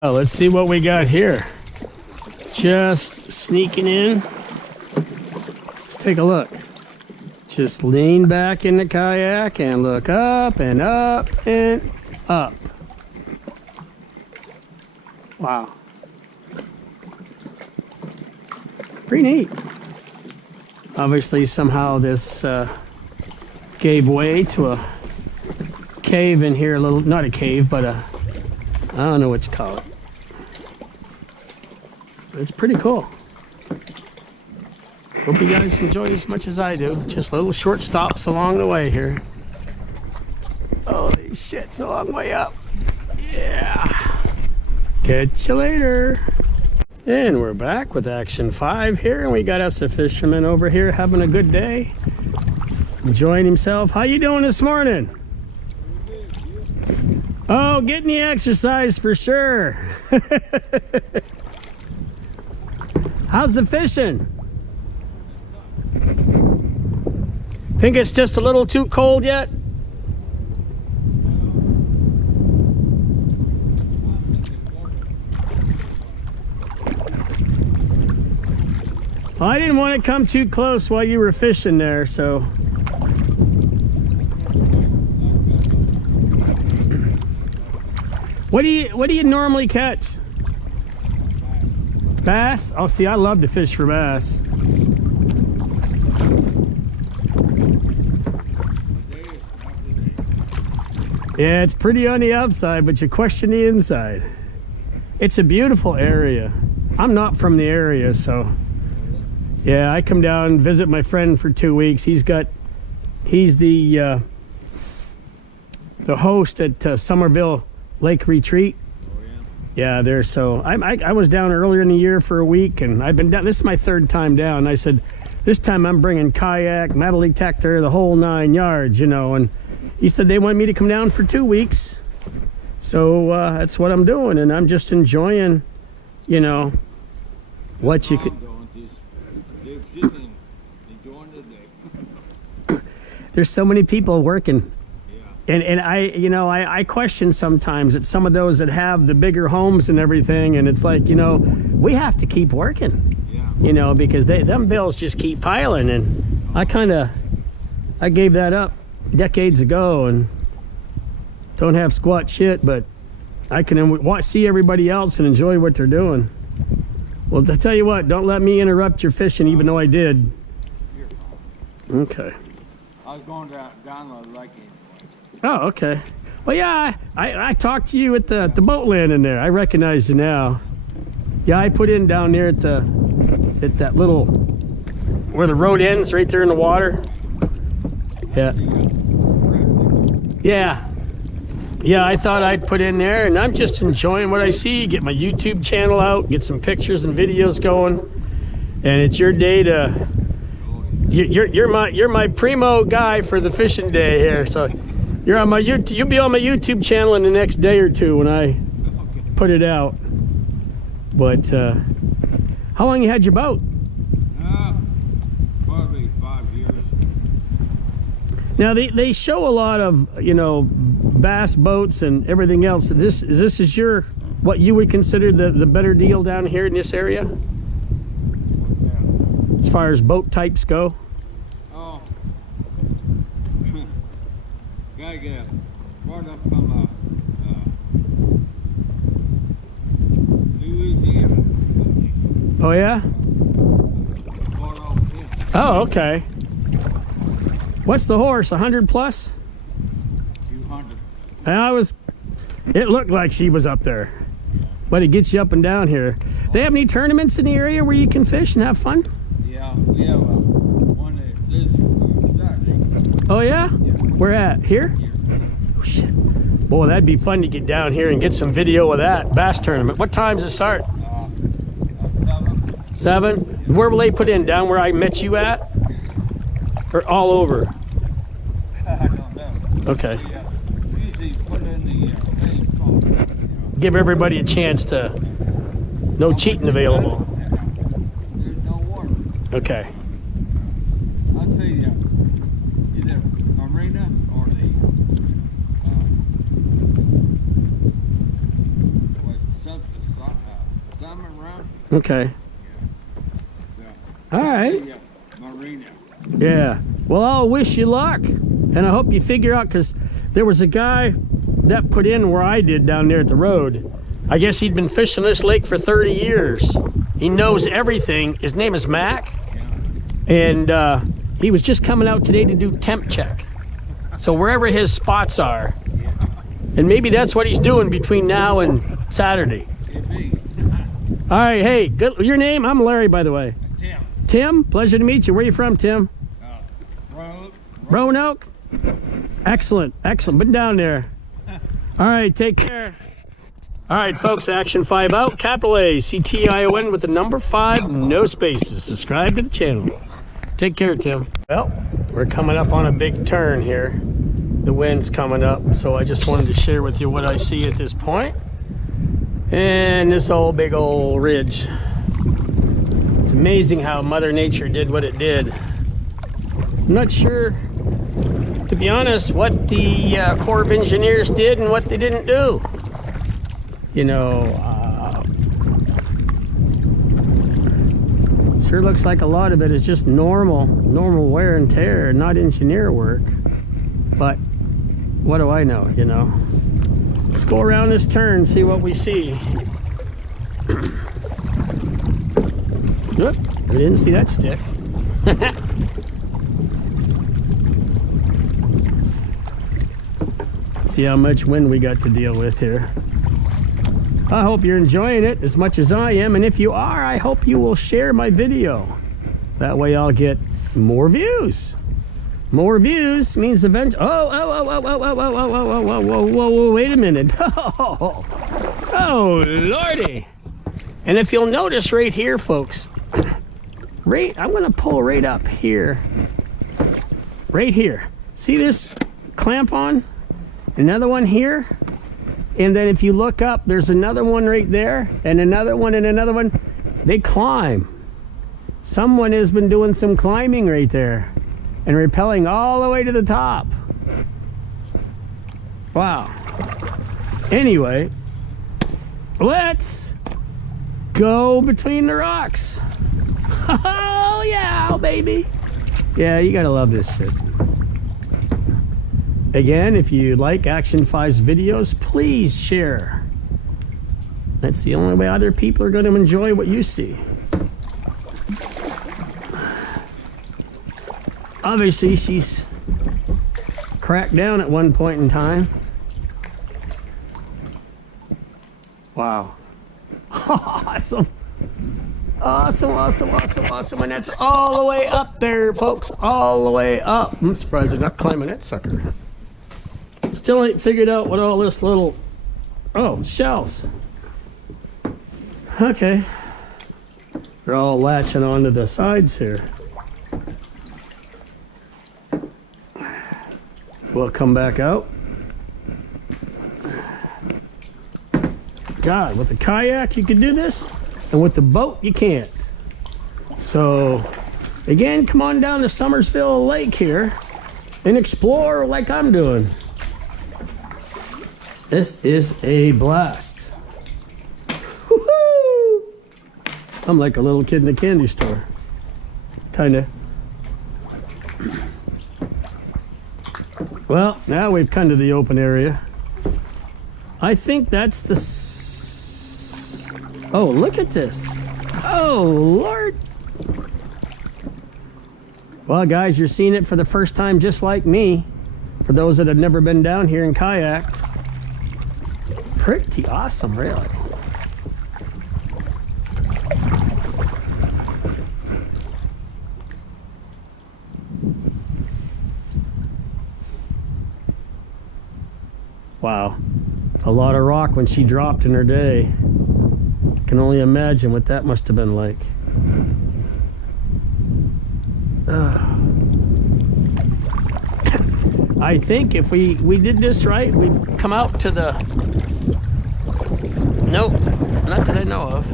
Oh, let's see what we got here. Just sneaking in. Let's take a look. Just lean back in the kayak and look up and up and up. Wow. Pretty neat. Obviously, somehow this gave way to a cave in here. A little, not a cave, but a, I don't know what you call it. It's pretty cool. Hope you guys enjoy as much as I do. Just little short stops along the way here. Holy shit, it's a long way up. Yeah. Catch you later. And we're back with Action 5 here, and we got us a fisherman over here having a good day. Enjoying himself. How you doing this morning? Oh, getting the exercise for sure. How's the fishing? Think it's just a little too cold yet? Well, I didn't want to come too close while you were fishing there, so. What do you normally catch? Bass? Oh, see, I love to fish for bass. Yeah, it's pretty on the outside, but you question the inside. It's a beautiful area. I'm not from the area, so yeah, I come down and visit my friend for 2 weeks. He's the host at Summersville Lake Retreat. Yeah, there. So I was down earlier in the year for a week, and I've been down. This is my third time down. I said, this time I'm bringing kayak, metal detector, the whole 9 yards, you know. And he said they want me to come down for 2 weeks. So that's what I'm doing, and I'm just enjoying, you know, what you could. There's so many people working. And I question sometimes at some of those that have the bigger homes and everything, and it's like, you know, we have to keep working, you know, because them bills just keep piling. And I gave that up decades ago and don't have squat shit, but I can see everybody else and enjoy what they're doing. Well, I tell you what, don't let me interrupt your fishing, even though I did. Okay. I was going down the lake. Oh, okay. Well, yeah, I talked to you at the boat landing there. I recognize you now. Yeah, I put in down there at that little, where the road ends, right there in the water. Yeah. Yeah, I thought I'd put in there, and I'm just enjoying what I see. Get my YouTube channel out, get some pictures and videos going, and it's your day to. You're my primo guy for the fishing day here, so. You're on my YouTube. You'll be on my YouTube channel in the next day or two when I put it out. But how long you had your boat? Probably 5 years. Now they show a lot of, you know, bass boats and everything else. Is this your what you would consider the better deal down here in this area? As far as boat types go? Oh. Gotta get brought up from Louisiana. Oh yeah? Oh, okay. What's the horse? 100 plus? 200. It looked like she was up there, but it gets you up and down here. They have any tournaments in the area where you can fish and have fun? Yeah, we have one that this Saturday. Oh yeah? Yeah. Where at? Here? Oh shit. Boy, that'd be fun to get down here and get some video of that bass tournament. What time does it start? 7. 7? Where will they put in? Down where I met you at? Or all over? I don't know. Okay. We usually put in the same spot. You know. Give everybody a chance to. No cheating available. There's no water. Okay. I'd say either marina or the something. Okay. So, All right. yeah, marina. Yeah. Well, I'll wish you luck, and I hope you figure out, because there was a guy that put in where I did down there at the road. I guess he'd been fishing this lake for 30 years. He knows everything. His name is Mac, and he was just coming out today to do temp check. So wherever his spots are, and maybe that's what he's doing between now and Saturday. All right, hey, good. Your name? I'm Larry, by the way. Tim. Tim, pleasure to meet you. Where are you from, Tim? Roanoke? Excellent, excellent. Been down there. All right, take care. All right, folks, Action 5 out. Capital A, CTION with the number 5, no spaces. Subscribe to the channel. Take care, Tim. Well, we're coming up on a big turn here. The wind's coming up, so I just wanted to share with you what I see at this point. And this whole big old ridge. It's amazing how Mother Nature did what it did. I'm not sure, to be honest, what the Corps of Engineers did and what they didn't do. You know, sure looks like a lot of it is just normal wear and tear, not engineer work. But what do I know, you know? Let's go around this turn, see what we see. Oop, I didn't see that stick. See how much wind we got to deal with here. I hope you're enjoying it as much as I am, and if you are, I hope you will share my video. That way I'll get more views. More views means eventually. Whoa, wait a minute. Oh, Lordy. And if you'll notice right here, folks, I'm gonna pull right up here. Right here. See this clamp on? Another one here. And then if you look up, there's another one right there, and another one, and another one. They climb. Someone has been doing some climbing right there and rappelling all the way to the top. Wow. Anyway, let's go between the rocks. Oh yeah, baby. Yeah, you gotta love this shit. Again, if you like Action 5's videos, please share. That's the only way other people are going to enjoy what you see. Obviously, she's cracked down at one point in time. Wow. Awesome. Awesome, awesome, awesome, awesome. And that's all the way up there, folks. All the way up. I'm surprised they're not climbing that sucker. Still ain't figured out what all this little... Oh, shells. Okay. They're all latching onto the sides here. We'll come back out. God, with a kayak you can do this, and with the boat you can't. So, again, come on down to Summersville Lake here and explore like I'm doing. This is a blast. Woohoo! I'm like a little kid in a candy store. Kinda. Well, now we've come to the open area. I think that's the... Oh, look at this. Oh, Lord. Well, guys, you're seeing it for the first time just like me. For those that have never been down here and kayaked. Pretty awesome, really. Wow. A lot of rock when she dropped in her day. Can only imagine what that must have been like. I think if we did this right, we'd come out to the... Nope, not that I know of.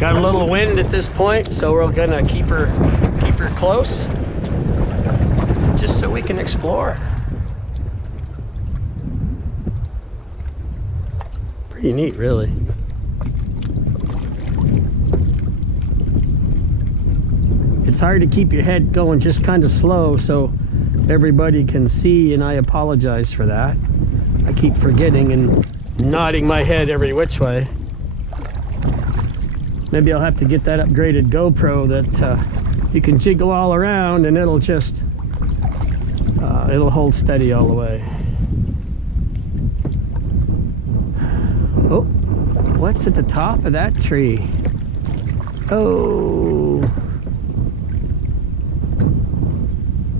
Got a little wind at this point, so we're gonna keep her close. just so we can explore. Pretty neat, really. It's hard to keep your head going just kind of slow so everybody can see, and I apologize for that. I keep forgetting and nodding my head every which way. Maybe I'll have to get that upgraded GoPro that you can jiggle all around and it'll just it'll hold steady all the way. Oh, what's at the top of that tree? Oh,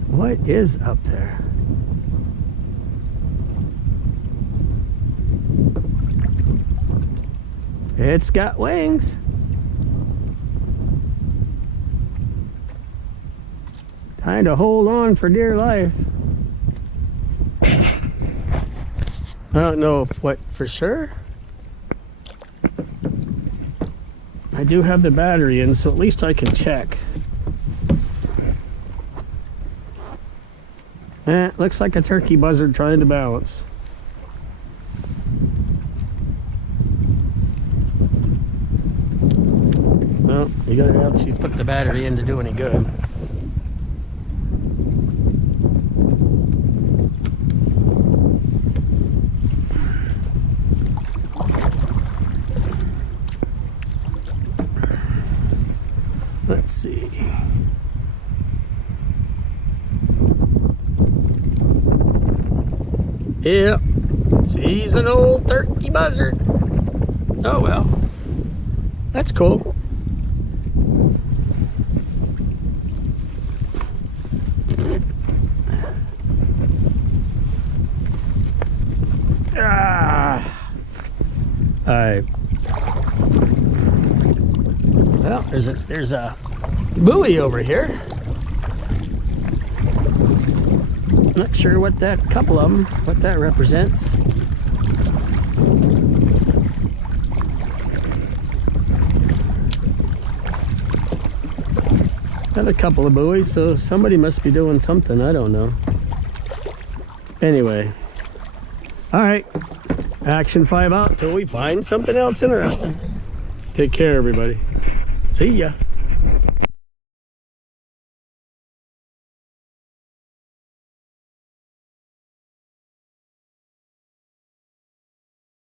what is up there? It's got wings. Trying to hold on for dear life. I don't know what for sure. I do have the battery in, so at least I can check. Looks like a turkey buzzard trying to balance. Well, you gotta actually put the battery in to do any good. Let's see. Yep, he's an old turkey buzzard. Oh well, that's cool. All right. Well, there's a buoy over here. Not sure what that, couple of them, what that represents. Got a couple of buoys, so somebody must be doing something, I don't know. Anyway, all right, Action 5 out till we find something else interesting. Take care, everybody. See ya.